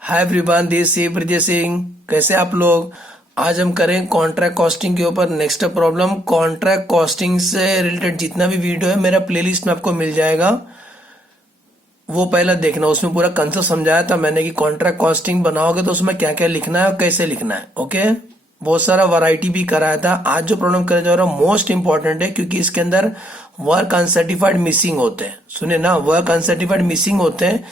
Hi everyone, this is Brajesh Singh. कैसे आप लोग? आज हम करें कॉन्ट्रैक्ट कॉस्टिंग के ऊपर नेक्स्ट प्रॉब्लम। कॉन्ट्रैक्ट कॉस्टिंग से रिलेटेड जितना भी वीडियो है मेरा प्लेलिस्ट में आपको मिल जाएगा, वो पहले देखना। उसमें पूरा कंसेप्ट समझाया था मैंने कि कॉन्ट्रैक्ट कॉस्टिंग बनाओगे तो उसमें क्या क्या लिखना है और कैसे लिखना है। ओके, बहुत सारा वैरायटी भी कराया था। आज जो प्रॉब्लम करने जा रहा हूँ मोस्ट इंपॉर्टेंट है, क्योंकि इसके अंदर वर्क अनसर्टिफाइड मिसिंग होते हैं। सुने ना, वर्क अनसर्टिफाइड मिसिंग होते हैं।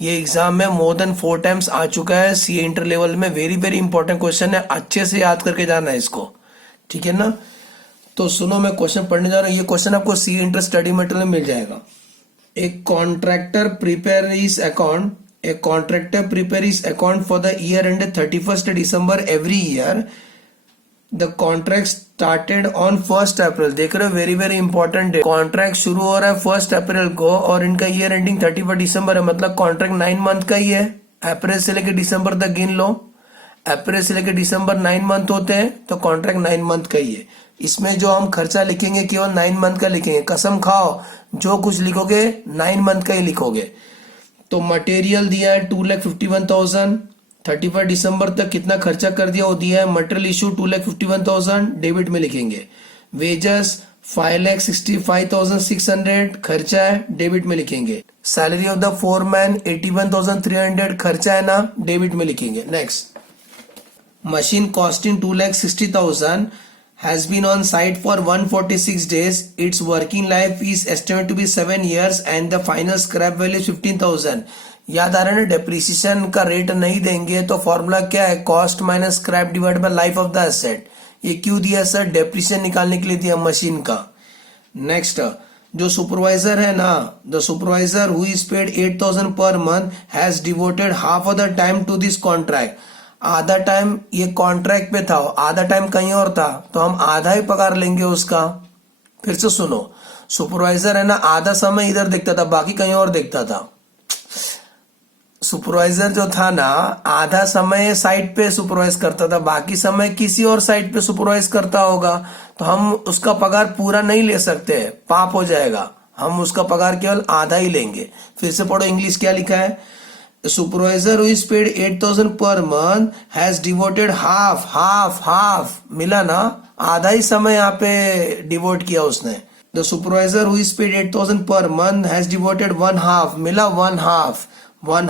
ये एग्जाम में मोर देन 4 टाइम्स आ चुका है सीए इंटर लेवल में। वेरी वेरी इंपॉर्टेंट क्वेश्चन है, अच्छे से याद करके जाना है इसको, ठीक है ना। तो सुनो, मैं क्वेश्चन पढ़ने जा रहा हूँ। ये क्वेश्चन आपको सीए इंटर स्टडी मटेरियल में मिल जाएगा। A contractor prepare his account. A contractor prepare his account for the year ended 31st December every year. The contract started on 1st April. देख रहे हो, वेरी वेरी इंपॉर्टेंट है। Contract शुरू हो रहा है 1st अप्रैल को और इनका ईयर एंडिंग 31 दिसंबर है। मतलब कॉन्ट्रैक्ट 9 मंथ का ही है। अप्रैल से लेकर दिसंबर तक गिन लो। अप्रैल से लेकर दिसंबर 9 मंथ होते हैं, तो कॉन्ट्रैक्ट 9 मंथ का ही है। इसमें जो हम खर्चा लिखेंगे केवल 9 मंथ का लिखेंगे। कसम खाओ, जो कुछ लिखोगे 9 मंथ का ही लिखोगे। तो मटेरियल दिया है 2,51,000। 31 दिसंबर तक कितना खर्चा कर दिया वो दिया है। मटेरियल इशू 2,51,000 डेबिट में लिखेंगे। वेजेस 5,65,600 खर्चा है, डेबिट में लिखेंगे। सैलरी ऑफ द फोरमैन 81,300 खर्चा है ना, डेबिट में लिखेंगे। Next, machine costing 2,60,000 has been on site for 146 days. Its working life is estimated to be 7 years and the final scrap value is 15,000. याद आ रहा है ना, डेप्रिसिएशन का रेट नहीं देंगे तो फॉर्मूला क्या है, cost minus scrap divide by life of the asset. ये क्यों दिया सर? डेप्रिसिएशन निकालने के लिए दिया मशीन का। नेक्स्ट, जो सुपरवाइजर है ना, the supervisor who is paid 8,000 per month has devoted half of the time to this contract. आधा टाइम ये कॉन्ट्रैक्ट पे था, आधा टाइम कहीं और था, तो हम आधा ही पगार लेंगे उसका। फिर से सुनो, सुपरवाइजर है ना, आधा समय इधर देखता था, बाकी कहीं और देखता था। सुपरवाइजर जो था ना, आधा समय साइट पे सुपरवाइज करता था, बाकी समय किसी और साइट पे सुपरवाइज करता होगा। तो हम उसका पगार पूरा नहीं ले सकते, पाप हो जाएगा। हम उसका पगार केवल आधा ही लेंगे। फिर से पढ़ो, इंग्लिश क्या लिखा है। The supervisor who is paid 8,000 per month has devoted half मिला ना, आधा ही समय यहाँ पे डिवोट किया उसने। The supervisor who is paid 8,000 per month has devoted one half, मिला one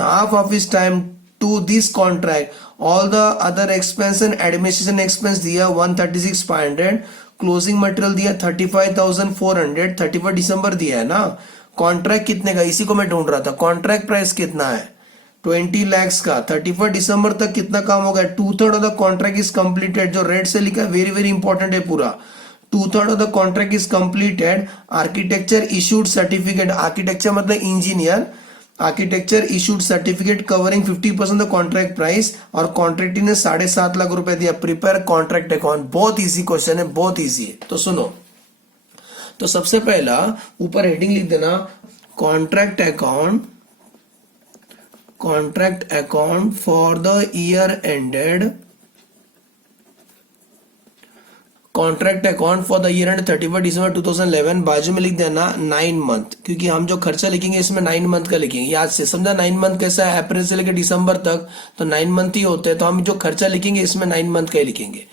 half of his time to this contract. All the other expense and administration expense दिया 136,500, closing material दिया 35,400, 31 दिसंबर दिया है ना। कॉन्ट्रैक्ट कितने का, इसी को मैं ढूंढ रहा था। कॉन्ट्रैक्ट प्राइस कितना है? 20 lakhs का। 31 दिसंबर तक कितना काम हो गया? 2/3 of the contract is completed. जो रेड से लिखा है वेरी वेरी इंपॉर्टेंट है पूरा। 2/3 of the contract is completed. Architecture issued certificate, architecture मतलब engineer, architecture issued certificate covering 50% the contract price, और कॉन्ट्रैक्टी ने 7.5 लाख रुपए दिया। प्रिपेयर कॉन्ट्रैक्ट अकाउंट, बहुत इजी क्वेश्चन है, बहुत इजी है। तो सुनो, तो सबसे पहला ऊपर हेडिंग लिख देना, contract account for the year ended, contract account for the year and 31 दिसंबर 2011। बाजू में लिख देना 9 मंथ, क्योंकि हम जो खर्चा लिखेंगे इसमें 9 मंथ का लिखेंगे। याद से समझा, 9 मंथ कैसा है, अप्रैल से लेकर दिसंबर तक तो 9 मंथ ही होते हैं। तो हम जो खर्चा लिखेंगे इसमें 9 मंथ का ही लिखेंगे।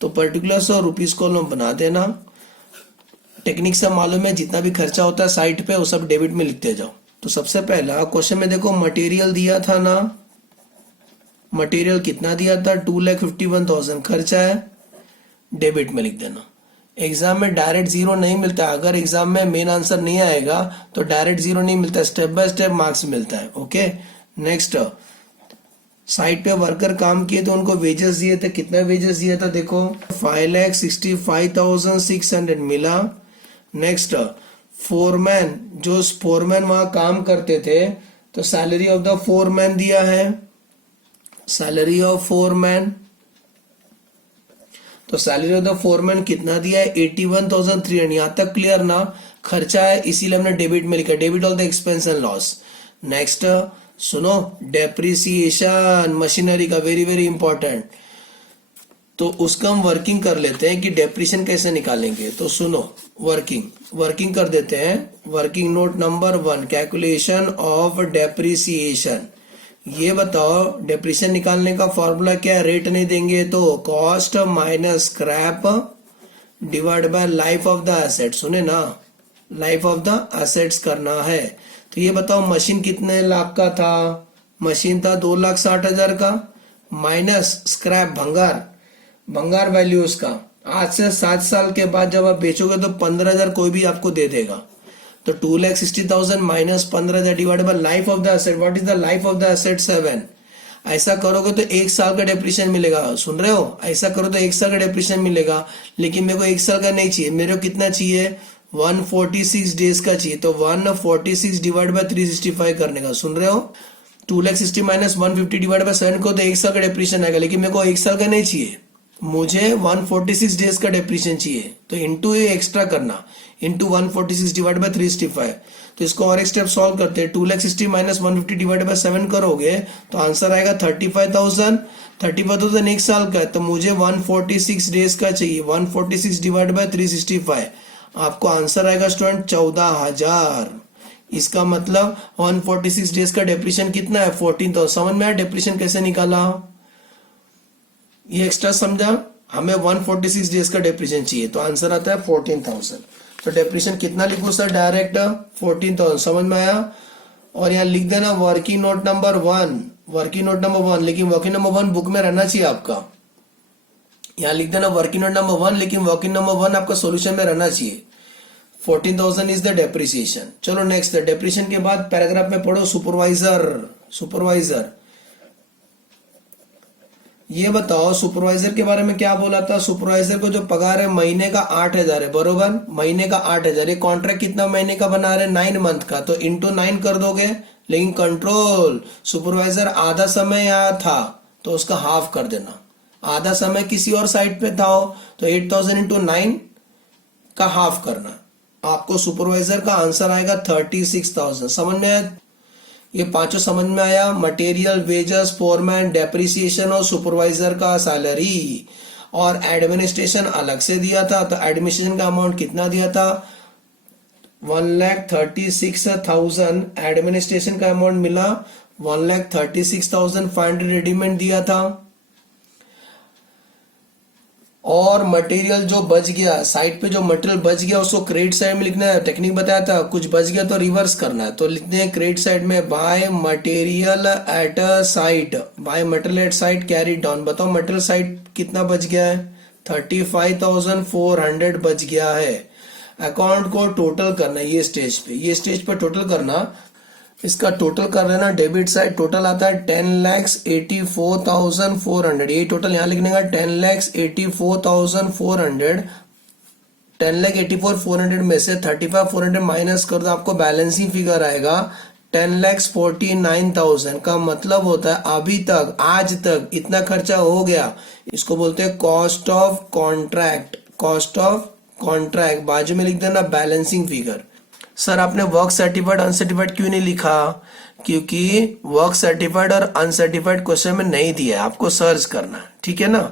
तो पर्टिकुलर्स और रुपीज कॉलम बना देना। टेक्निक से मालूम है, जितना भी खर्चा होता है साइट पे वो सब डेबिट में लिखते जाओ। तो सबसे पहला क्वेश्चन में देखो, मटेरियल दिया था ना, मटेरियल कितना दिया था? 2,51,000 खर्चा है, डेबिट में लिख देना। एग्जाम में डायरेक्ट जीरो नहीं मिलता। अगर एग्जाम में मेन आंसर नहीं आएगा तो डायरेक्ट जीरो नहीं मिलता, स्टेप बाय स्टेप मार्क्स मिलता है। ओके, नेक्स्ट, साइट पे वर्कर काम किए तो उनको वेजेस दिए थे। कितना वेजेस दिया था देखो, 5,65,600 मिला। नेक्स्ट, फोरमैन, जो फोरमैन वहां काम करते थे, तो सैलरी ऑफ द फोरमैन दिया है। सैलरी ऑफ फोरमैन, तो सैलरी ऑफ द फोरमैन कितना दिया है? 81,300। यहां तक क्लियर ना? खर्चा है इसीलिए हमने डेबिट में लिखा, debit all the expense and loss. Next सुनो, डेप्रिसिएशन मशीनरी का, वेरी वेरी इंपॉर्टेंट। तो उसका हम वर्किंग कर लेते हैं कि डेप्रिसिएशन कैसे निकालेंगे। तो सुनो, वर्किंग कर देते हैं। Working note number 1, calculation of depreciation. ये बताओ डेप्रिसिएशन निकालने का फॉर्मूला क्या है? रेट नहीं देंगे तो cost minus scrap divide by life of the asset. सुने ना, लाइफ ऑफ द एसेट्स करना है। तो ये बताओ मशीन कितने लाख का था? मशीन था 2,60,000 का, माइनस स्क्रैप भंगार, भंगार वैल्यू उसका आज से 7 साल के बाद जब आप बेचोगे तो 15,000 कोई भी आपको दे देगा। तो 2,60,000 minus 15,000 divide by life of the asset. What is the life of the asset? 7। ऐसा करोगे तो 1 साल का डेप्रिसिएशन मिलेगा। सुन रहे हो? ऐसा करो तो 1 साल का डेप्रिसिएशन मिलेगा, लेकिन मेरे को 1 साल का नहीं चाहिए। मेरे को कितना चाहिए? 146 डेज का चाहिए। तो 146 डिवाइड बाय 365 करने का। सुन रहे हो? 2,60,000 माइनस 150 डिवाइड बाय 7 को तो 1 साल का डेप्रिसिएशन आएगा, लेकिन मेरे को 1 साल का नहीं चाहिए, मुझे 146 डेज का डेप्रिसिएशन चाहिए। तो इंटू ये एक्स्ट्रा करना, इंटू 146 डिवाइड बाय 365। तो इसको और एक स्टेप सॉल्व करते हैं। 2,60,000 माइनस 150 डिवाइड बाय 7 करोगे तो आंसर आएगा 35,000। 35,000 1 साल का है, तो मुझे 146 डेज का चाहिए। 146 डिवाइड बाय 365, आपको आंसर आएगा स्टूडेंट 14,000। इसका मतलब 146 डेज का डेप्रिसिएशन कितना है? 14,000। समझ में आया डेप्रिसिएशन कैसे निकाला? ये एक्स्ट्रा समझा? हमें 146 डेज का डेप्रिसिएशन चाहिए, तो आंसर आता है 14,000। तो डेप्रिसिएशन कितना लिखूं सर? डायरेक्ट 14,000। समझ में आया? और यहाँ लिख देना working note number 1, working note number 1, लेकिन वर्किंग नंबर 1 बुक में रहना चाहिए आपका। यहाँ लिख देना वर्किंग नोट नंबर 1, लेकिन वर्किंग नंबर 1 आपका सोल्यूशन में रहना चाहिए। 14,000 इज द डेप्रिसिएशन। चलो नेक्स्ट, डेप्रिसिएशन के बाद पैराग्राफ में पढ़ो सुपरवाइजर। सुपरवाइजर, ये बताओ सुपरवाइजर के बारे में क्या बोला था? सुपरवाइजर को जो पगार है महीने का 8,000 है, बरोबर? महीने का 8,000। ये कॉन्ट्रैक्ट कितना महीने का बना रहे? 9 मंथ का, तो इंटू 9 कर दोगे। लेकिन कंट्रोल, सुपरवाइजर आधा समय आया था तो उसका हाफ कर देना। आधा समय किसी और साइट पे था तो 8,000 इंटू 9 का हाफ करना। आपको सुपरवाइजर का आंसर आएगा 36,000। समझ में आया? ये पांचों समझ में आया? मटेरियल, वेजेस, फोरमैन, डेप्रिसिएशन और सुपरवाइजर का सैलरी। और एडमिनिस्ट्रेशन अलग से दिया था, तो एडमिनिस्ट्रेशन का अमाउंट कितना दिया था? 1,36,000। एडमिनिस्ट्रेशन का अमाउंट मिला 1,36,500 रेडीमेड दिया था। और मटेरियल जो बच गया साइट पे, जो मटेरियल बच गया उसको क्रेडिट साइड में लिखना है। टेक्निक बताया था, कुछ बच गया तो रिवर्स करना है। तो लिखते हैं क्रेडिट साइड में by material at a site, by material at site carry down. बताओ मटेरियल साइट कितना बच गया है? 35,400 बच गया है। अकाउंट को टोटल करना है, ये स्टेज पे, ये स्टेज पे टोटल करना। इसका टोटल कर रहे ना, डेबिट साइड टोटल आता है 10,84,400। ये टोटल यहाँ लिखने का 10,84,400। 10,84,400 में से 35,400 माइनस कर दो, आपको बैलेंसिंग फिगर आएगा 10,49,000। का मतलब होता है अभी तक, आज तक इतना खर्चा हो गया। इसको बोलते हैं cost of contract. Cost of contract, बाजू में लिख देना बैलेंसिंग फिगर। सर आपने वर्क सर्टिफाइड अनसर्टिफाइड क्यों नहीं लिखा? क्योंकि वर्क सर्टिफाइड और अनसर्टिफाइड क्वेश्चन में नहीं दिया है, आपको सर्च करना है, ठीक है ना?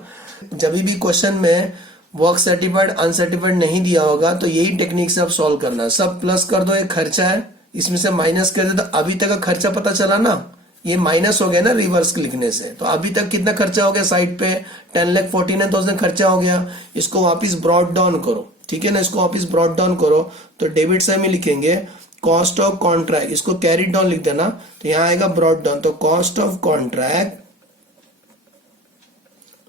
जब भी क्वेश्चन में वर्क सर्टिफाइड अनसर्टिफाइड नहीं दिया होगा तो यही टेक्निक से आप सॉल्व करना है। सब प्लस कर दो, एक खर्चा है, इसमें से माइनस कर दो, तो अभी तक का खर्चा पता चला ना, ये माइनस हो गया ना रिवर्स लिखने से। तो अभी तक कितना खर्चा हो गया साइट पे? 10,49,000 खर्चा हो गया। इसको वापिस ब्रॉड डाउन करो, ठीक है ना? इसको वापिस ब्रॉड डाउन करो तो डेबिट साइड में लिखेंगे कॉस्ट ऑफ कॉन्ट्रैक्ट, इसको कैरी डाउन लिख देना, तो यहाँ आएगा ब्रॉड डाउन। तो cost of contract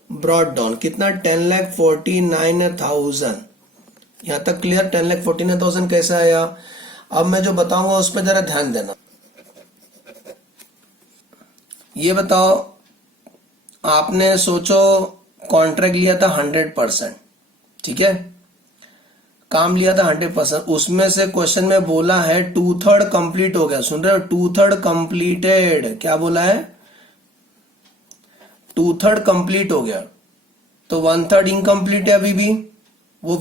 brought down कितना? 10,49,000। यहां तक क्लियर? 10,49,000 कैसे आया? अब मैं जो बताऊंगा उस पर जरा ध्यान देना। ये बताओ, आपने सोचो कॉन्ट्रैक्ट लिया था 100%, ठीक है? काम लिया था 100%, उसमें से क्वेश्चन में बोला है 2/3 कंप्लीट हो गया। सुन रहे हो? 2/3 कंप्लीटेड। क्या बोला है? 2/3 कंप्लीट हो गया, तो 1/3 इनकम्प्लीट है अभी भी। वो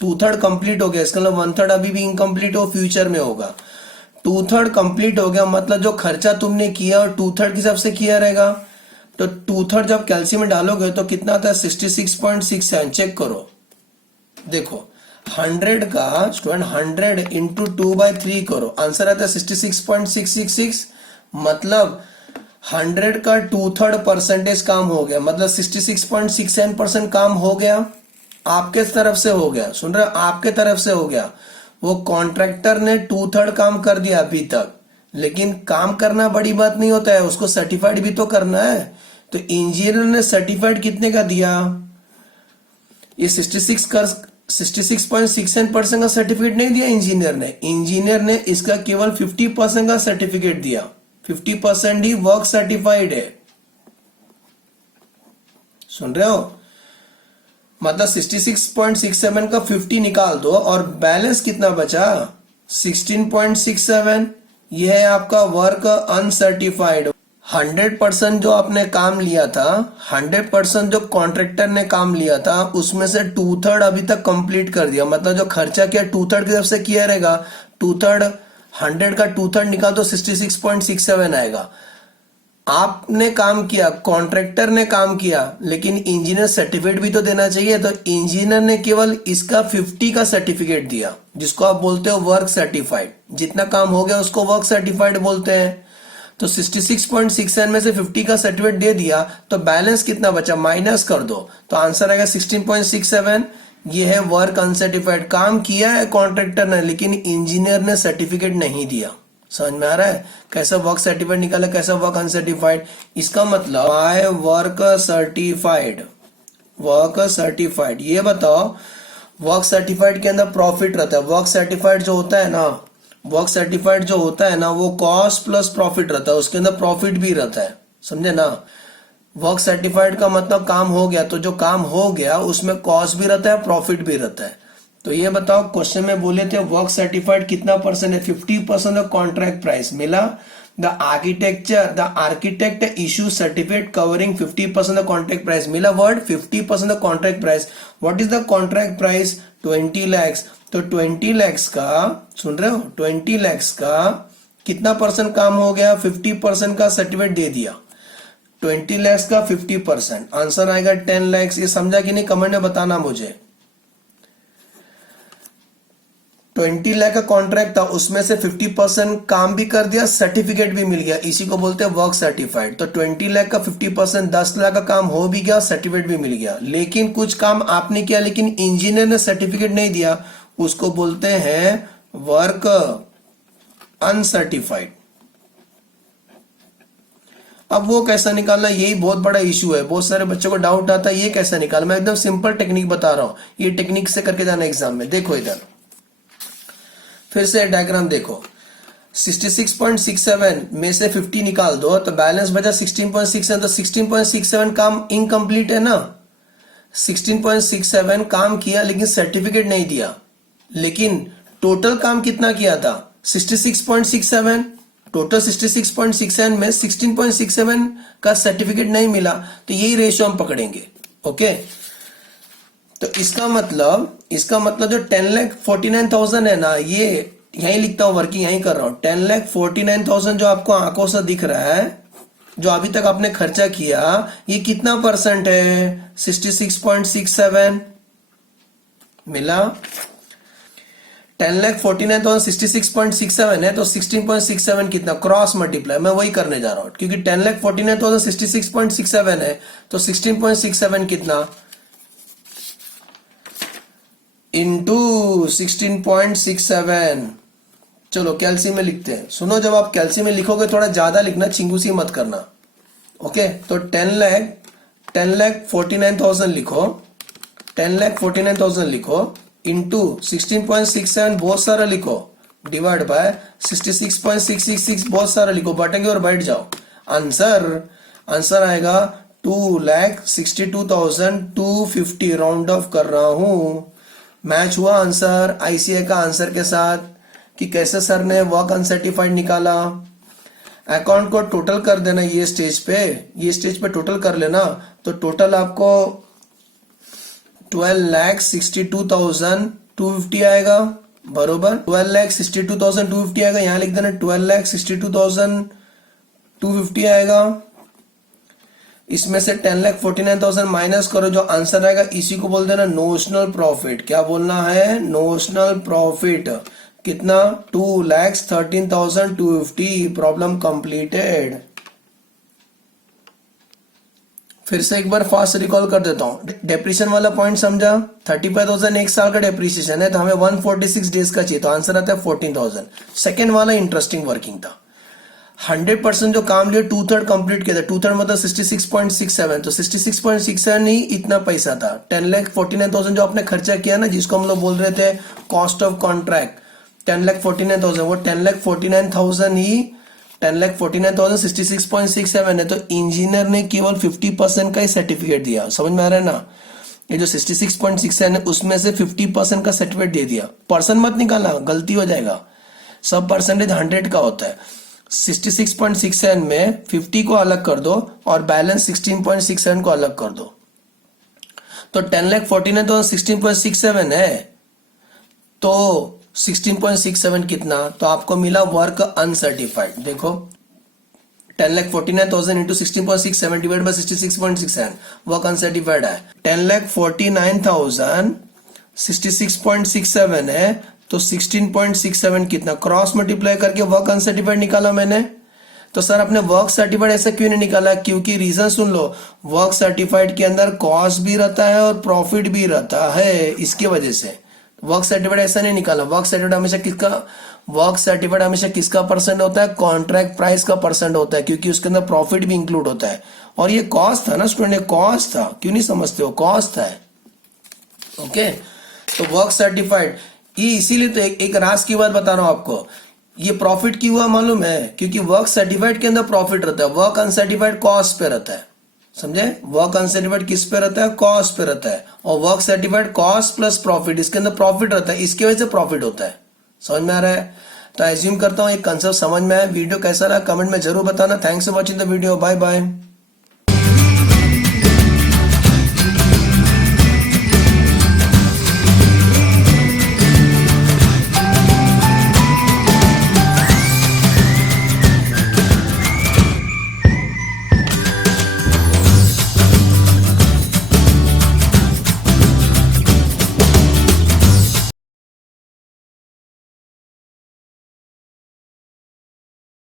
2/3 कंप्लीट हो गया, इसका मतलब 1/3 अभी भी इनकम्प्लीट हो, फ्यूचर में होगा। 2/3 कंप्लीट हो गया मतलब जो खर्चा तुमने किया और 2/3 के हिसाब से किया रहेगा। तो 2/3 जब कैलसी में डालोगे तो कितना आता है? 66.67। चेक करो, देखो 100 का स्टूडेंट 100 इंटू 2/3 करो, आंसर आता है 66.666। मतलब 100 का 2/3 काम हो गया, मतलब 66.67% काम हो गया, आपके तरफ से हो गया। सुन रहे हो, आपके तरफ से हो गया। वो कॉन्ट्रैक्टर ने 2/3 काम कर दिया अभी तक, लेकिन काम करना बड़ी बात नहीं होता है, उसको सर्टिफाइड भी तो करना है। तो इंजीनियर ने सर्टिफाइड कितने का दिया? ये 66.67% का सर्टिफिकेट नहीं दिया इंजीनियर ने इसका केवल 50% का सर्टिफिकेट दिया। 50% ही वर्क सर्टिफाइड है। सुन रहे हो, मतलब 66.67 का 50 निकाल दो और बैलेंस कितना बचा? 16.67। यह है आपका वर्क अनसर्टिफाइड। 100% जो आपने काम लिया था, 100% जो कॉन्ट्रैक्टर ने काम लिया था, उसमें से 2/3 अभी तक कंप्लीट कर दिया। मतलब जो खर्चा किया 2/3 की तरफ से किया रहेगा, 2/3 100 का 2/3 निकाल दो, 66.67 आएगा। आपने काम किया, कॉन्ट्रैक्टर ने काम किया, लेकिन इंजीनियर सर्टिफिकेट भी तो देना चाहिए। तो इंजीनियर ने केवल इसका 50 का सर्टिफिकेट दिया, जिसको आप बोलते हो वर्क सर्टिफाइड। जितना काम हो गया उसको वर्क सर्टिफाइड बोलते हैं। तो 66.67 में से 50 का सर्टिफिकेट दे दिया, तो बैलेंस कितना बचा? माइनस कर दो, तो आंसर आएगा 16.67। ये है वर्क अनसर्टिफाइड। काम किया है कॉन्ट्रैक्टर ने, लेकिन इंजीनियर ने सर्टिफिकेट नहीं दिया। समझ में आ रहा है कैसा वर्क सर्टिफाइड निकाला, कैसा वर्क अनसर्टिफाइड? इसका मतलब है वर्क सर्टिफाइड। वर्क सर्टिफाइड, ये बताओ, वर्क सर्टिफाइड के अंदर प्रॉफिट रहता है। वर्क सर्टिफाइड जो होता है ना, वर्क सर्टिफाइड जो होता है ना, वो कॉस्ट प्लस प्रॉफिट रहता है, उसके अंदर प्रॉफिट भी रहता है। समझे ना? वर्क सर्टिफाइड का मतलब काम हो गया, तो जो काम हो गया उसमें कॉस्ट भी रहता है, प्रॉफिट भी रहता है। तो ये बताओ, क्वेश्चन में बोले थे वर्क सर्टिफाइड कितना परसेंट है? 50% ऑफ कॉन्ट्रैक्ट प्राइस मिला। The architect issue certificate covering 50% of contract price मिला। Word 50% of contract price. What is the contract price? 20 lakhs। तो 20 lakhs का, सुन रहे हो, 20 lakhs का कितना परसेंट काम हो गया? 50% का सर्टिफिकेट दे दिया। 20 lakhs का 50%, आंसर आएगा 10 lakhs। ये समझा कि नहीं? कमेंट में बताना मुझे। 20 लाख का कॉन्ट्रैक्ट था, उसमें से 50% काम भी कर दिया, सर्टिफिकेट भी मिल गया, इसी को बोलते हैं वर्क सर्टिफाइड। तो 20 लाख का 50%, 10 लाख का काम हो भी गया, सर्टिफिकेट भी मिल गया। लेकिन कुछ काम आपने किया, लेकिन इंजीनियर ने सर्टिफिकेट नहीं दिया, उसको बोलते हैं वर्क अनसर्टिफाइड। अब वो कैसा निकालना, यही बहुत बड़ा इशू है। बहुत सारे बच्चों को डाउट आता है ये कैसा निकालना। मैं एकदम सिंपल टेक्निक बता रहा हूं, ये टेक्निक से करके जाना एग्जाम में। देखो इधर फिर से डायग्राम देखो, 66.67 में से 50 निकाल दो, तो बैलेंस बचा 16.67। तो 16.67 काम इनकम्प्लीट है ना। 16.67 काम किया, लेकिन सर्टिफिकेट नहीं दिया। लेकिन टोटल काम कितना किया था? 66.67। टोटल 66.67 में 16.67 का सर्टिफिकेट नहीं मिला, तो यही रेशियो हम पकड़ेंगे। ओके, तो इसका मतलब जो 10,49,000 है ना, ये यही लिखता हूं, वर्किंग यही कर रहा हूं। 10,49,000 जो आपको आंखों से दिख रहा है, जो अभी तक आपने खर्चा किया, ये कितना परसेंट है? 66.67 मिला। 10,49,000 66.67 है, तो 16.67 कितना? क्रॉस मल्टीप्लाई, मैं वही करने जा रहा हूं, क्योंकि 10,49,000 66.67 है, तो 16.67 कितना? इंटू 16.67। चलो कैल्सी में लिखते हैं। सुनो, जब आप कैल्सी में लिखोगे थोड़ा ज्यादा लिखना, चिंगूसी मत करना। ओके, तो 10,49,000 लिखो, 10,49,000 लिखो, इंटू 16.67 बहुत सारा लिखो, डिवाइड बाय 66.666 बहुत सारा लिखो, बटेंगे और बैठ जाओ। आंसर आएगा 2,62,250। राउंड ऑफ कर रहा हूं। मैच हुआ आंसर आईसीए का आंसर के साथ कि कैसे सर ने वर्क अनसर्टिफाइड निकाला। अकाउंट को टोटल कर देना, ये स्टेज पे टोटल कर लेना, तो टोटल आपको 12,62,250 आएगा। बरोबर, 12,62,250 आएगा। यहां लिख देना 12,62,250 आएगा। इसमें से 10,49,000 माइनस करो, जो आंसर आएगा इसी को बोल देना नोशनल प्रॉफिट। क्या बोलना है? Notional profit. कितना? 2,13,250। Problem completed. फिर से एक बार फास्ट रिकॉल कर देता हूँ। डेप्रिसिएशन वाला पॉइंट समझा, 35,000 एक साल का डेप्रिसिएशन है, तो हमें 146 डेज का चाहिए, तो आंसर आता है 14,000। सेकेंड वाला इंटरेस्टिंग वर्किंग था। 100% जो काम लिया 2/3 कंप्लीट किया था, 2/3 मतलब 66.67, तो 66.67 नहीं इतना पैसा था। 10,49,000 जो आपने खर्चा किया ना, जिसको हम लोग बोल रहे थे कॉस्ट ऑफ कॉन्ट्रैक्ट, 10,49,000, वो 10,49,000 ही 10,49,000 66.67 है। तो इंजीनियर ने केवल 50% का ही सर्टिफिकेट दिया, समझ में आ रहा है ना। ये जो 66.67 है उसमें से 50% का सर्टिफिकेट दे दिया। परसेंट मत निकालना, गलती हो जाएगा। सब परसेंटेज 100 का होता है। 66.67 में 50 को अलग कर दो और बैलेंस 16.67 को अलग कर दो, तो 10,49,000 16.67 है, तो 16.67 कितना, तो आपको मिला वर्क अनसर्टिफाइड। देखो 10,49,000 into 16.67 divide by 66.67, work uncertified है। 10,49,000 66.67 है, तो 16.67 कितना, क्रॉस मल्टीप्लाई करके वर्क अनसर्टिफाइड निकाला मैंने। तो सर आपने वर्क सर्टिफाइड ऐसा क्यों नहीं निकाला, क्योंकि रीजन सुन लो, वर्क सर्टिफाइड के अंदर कॉस्ट भी रहता है और प्रॉफिट भी रहता है, इसकी वजह से वर्क सर्टिफाइड ऐसा नहीं निकाला। वर्क सर्टिफाइड हमेशा किसका परसेंट होता है, कॉन्ट्रैक्ट प्राइस का परसेंट होता है, क्योंकि उसके अंदर प्रॉफिट भी इंक्लूड होता है। और ये कॉस्ट था ना स्टूडेंट, कॉस्ट था, क्यों नहीं समझते हो, कॉस्ट था। ओके, तो वर्क सर्टिफाइड ये इसीलिए तो एक राज की बात बता रहा हूं आपको। ये प्रॉफिट क्यों हुआ मालूम है, क्योंकि वर्क सर्टिफाइड के अंदर प्रॉफिट रहता है, वर्क अनसर्टिफाइड कॉस्ट पे रहता है। समझे, वर्क अनसर्टिफाइड किस पे रहता है, कॉस्ट पे रहता है, और work certified cost plus profit, इसके अंदर प्रॉफिट रहता है, इसकी वजह से प्रॉफिट होता है। समझ में आ रहा है। तो एज्यूम करता हूं एक कंसेप्ट समझ में आया। वीडियो कैसा रहा कमेंट में जरूर बताना। Thanks for watching the video, bye bye.